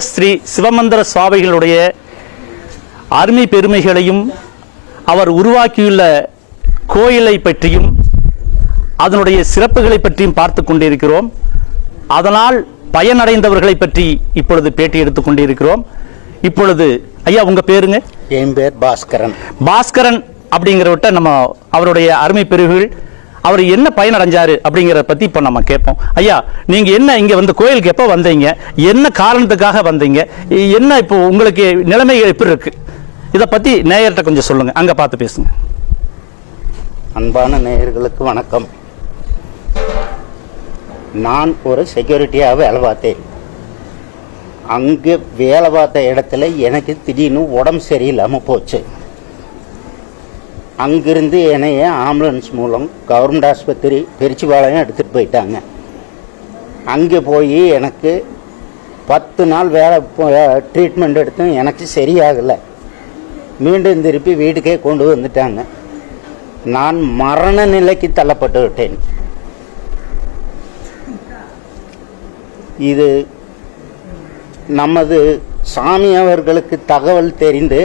ஸ்ரீ சிவமந்திர சுவாமிகளுடைய அருமை பெருமைகளையும் அவர் உருவாக்கியுள்ள கோயிலை பற்றியும் அதனுடைய சிறப்புகளை பற்றியும் பார்த்து கொண்டிருக்கிறோம். அதனால் பயனடைந்தவர்களை பற்றி இப்பொழுது பேட்டி எடுத்துக் கொண்டிருக்கிறோம். இப்பொழுது ஐயா உங்க பேருங்க? என் பேர் பாஸ்கரன். பாஸ்கரன் அப்படிங்கிறவட்ட நம்ம அவருடைய அருமை பெருகுகள் அவர் என்ன பயனடைஞ்சாரு அப்படிங்கிறத பத்தி இப்போ நம்ம கேட்போம். ஐயா நீங்க என்ன இங்க வந்து கோயிலுக்கு எப்போ வந்தீங்க? என்ன காரணத்துக்காக வந்தீங்க? என்ன இப்போ உங்களுக்கு நிலைமை எப்படி இருக்கு? இதை பத்தி நேயர்கிட்ட கொஞ்சம் சொல்லுங்க. அங்க பார்த்து பேசுங்க. அன்பான நேயர்களுக்கு வணக்கம். நான் ஒரு செக்யூரிட்டியாக வேலை பார்த்தேன். அங்கே வேலை பார்த்த இடத்துல எனக்கு திடீர்னு உடம்பு சரியில்லாமல் போச்சு. அங்கிருந்து என்னைய ஆம்புலன்ஸ் மூலம் கவர்மெண்ட் ஆஸ்பத்திரி திருச்சிபாளையம் எடுத்துகிட்டு போயிட்டாங்க. அங்கே போய் எனக்கு பத்து நாள் வேலை ட்ரீட்மெண்ட் எடுத்தும் எனக்கு சரியாகலை. மீண்டும் திருப்பி வீட்டுக்கே கொண்டு வந்துட்டாங்க. நான் மரண நிலைக்கு தள்ளப்பட்டு விட்டேன். இது நமது சாமி அவர்களுக்கு தகவல் தெரிந்து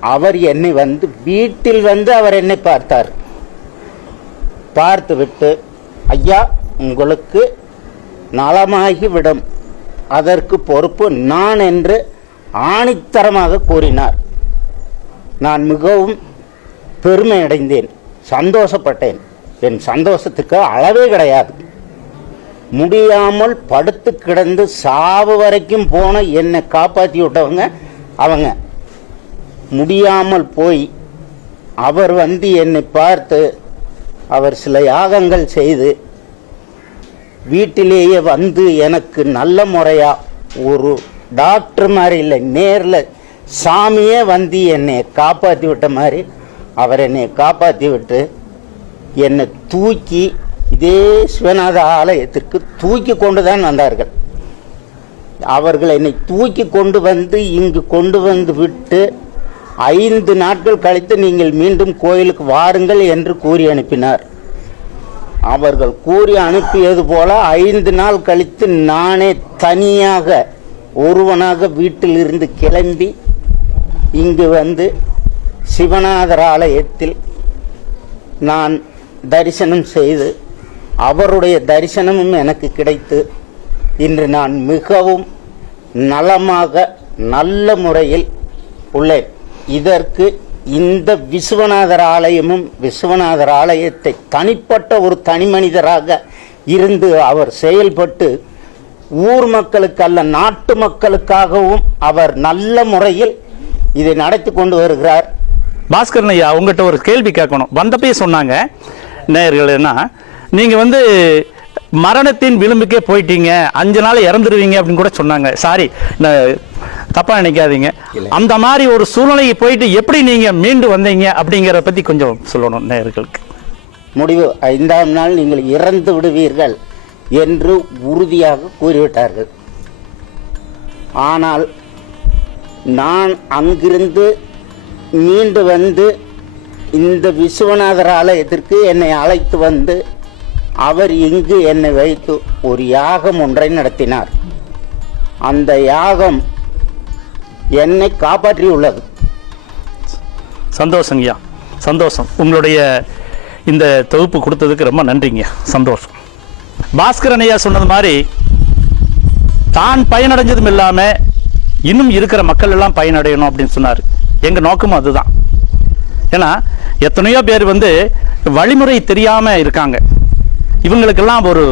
அவர் என்னை வந்து வீட்டில் வந்து அவர் என்னை பார்த்தார். பார்த்துவிட்டு ஐயா உங்களுக்கு நலமாகிவிடும். அதற்கு பொறுப்பு நான் என்று ஆணித்தரமாக கூறினார். நான் மிகவும் பெருமை அடைந்தேன் சந்தோஷப்பட்டேன். என் சந்தோஷத்துக்கு அளவே கிடையாது. முடியாமல் படுத்து கிடந்து சாவு வரைக்கும் போன என்னை காப்பாற்றி விட்டவங்க அவங்க. முடியாமல் போய் அவர் வந்து என்னை பார்த்து அவர் சில யாகங்கள் செய்து வீட்டிலேயே வந்து எனக்கு நல்ல முறையாக ஒரு டாக்டர் மாதிரி இல்லை நேரில் சாமியே வந்து என்னை காப்பாற்றி விட்ட மாதிரி அவர் என்னை காப்பாற்றி விட்டு என்னை தூக்கி இதே சிவநாத ஆலயத்திற்கு தூக்கி கொண்டு தான் வந்தார்கள். அவர்கள் என்னை தூக்கி கொண்டு வந்து இங்கு கொண்டு வந்து விட்டு ஐந்து நாட்கள் கழித்து நீங்கள் மீண்டும் கோயிலுக்கு வாருங்கள் என்று கூறி அனுப்பினார். அவர்கள் கூறி அனுப்பியது போல ஐந்து நாள் கழித்து நானே தனியாக ஒருவனாக வீட்டிலிருந்து கிளம்பி இங்கு வந்து சிவநாதர் ஆலயத்தில் நான் தரிசனம் செய்து அவருடைய தரிசனமும் எனக்கு கிடைத்து இன்று நான் மிகவும் நலமாக நல்ல முறையில் உள்ளேன். இதற்கு இந்த விஸ்வநாதர் ஆலயமும் விஸ்வநாதர் ஆலயத்தை தனிப்பட்ட ஒரு தனி மனிதராக இருந்து அவர் செயல்பட்டு ஊர் மக்களுக்கு அல்ல நாட்டு மக்களுக்காகவும் அவர் நல்ல முறையில் இதை நடத்தி கொண்டு வருகிறார். பாஸ்கரன் ஐயா உங்கள்கிட்ட ஒரு கேள்வி கேட்கணும். வந்தப்பே சொன்னாங்க நேயர்கள்னா நீங்கள் வந்து மரணத்தின் விளிம்புக்கே போயிட்டீங்க அஞ்சு நாள் இறந்துருவீங்க அப்படின்னு கூட சொன்னாங்க. சாரி தப்பாக நினைக்காதீங்க. அந்த மாதிரி ஒரு சூழ்நிலைக்கு போயிட்டு எப்படி நீங்க மீண்டு வந்தீங்க அப்படிங்கிறத பத்தி கொஞ்சம் சொல்லணும் நேர்களுக்கு முடிவு ஐந்தாம் நாள் நீங்கள் இறந்து விடுவீர்கள் என்று உறுதியாக கூறிவிட்டார்கள். ஆனால் நான் அங்கிருந்து மீண்டு வந்து இந்த விஸ்வநாதர் ஆலயத்திற்கு என்னை அழைத்து வந்து அவர் இங்கு என்னை வைத்து ஒரு யாகம் ஒன்றை நடத்தினார். அந்த யாகம் என்னை காப்பாற்றியுள்ளது சந்தோஷங்கய்யா சந்தோஷம் உங்களுடைய இந்த தொகுப்பு கொடுத்ததுக்கு ரொம்ப நன்றிங்க சந்தோஷம். பாஸ்கரன் ஐயா சொன்னது மாதிரி தான் பயனடைஞ்சதும் இல்லாமல் இன்னும் இருக்கிற மக்கள் எல்லாம் பயனடையணும் அப்படின்னு சொன்னார். எங்கள் நோக்கமும் அதுதான். ஏன்னா எத்தனையோ பேர் வந்து வழிமுறை தெரியாமல் இருக்காங்க. இவங்களுக்கெல்லாம் ஒரு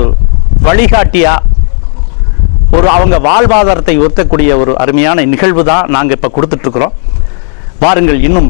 வழிகாட்டியாக ஒரு அவங்க வாழ்வாதாரத்தை உயர்த்தக்கூடிய ஒரு அருமையான நிகழ்வு தான் நாங்கள் இப்போ கொடுத்துட்டு இருக்கிறோம். வாருங்கள் இன்னும்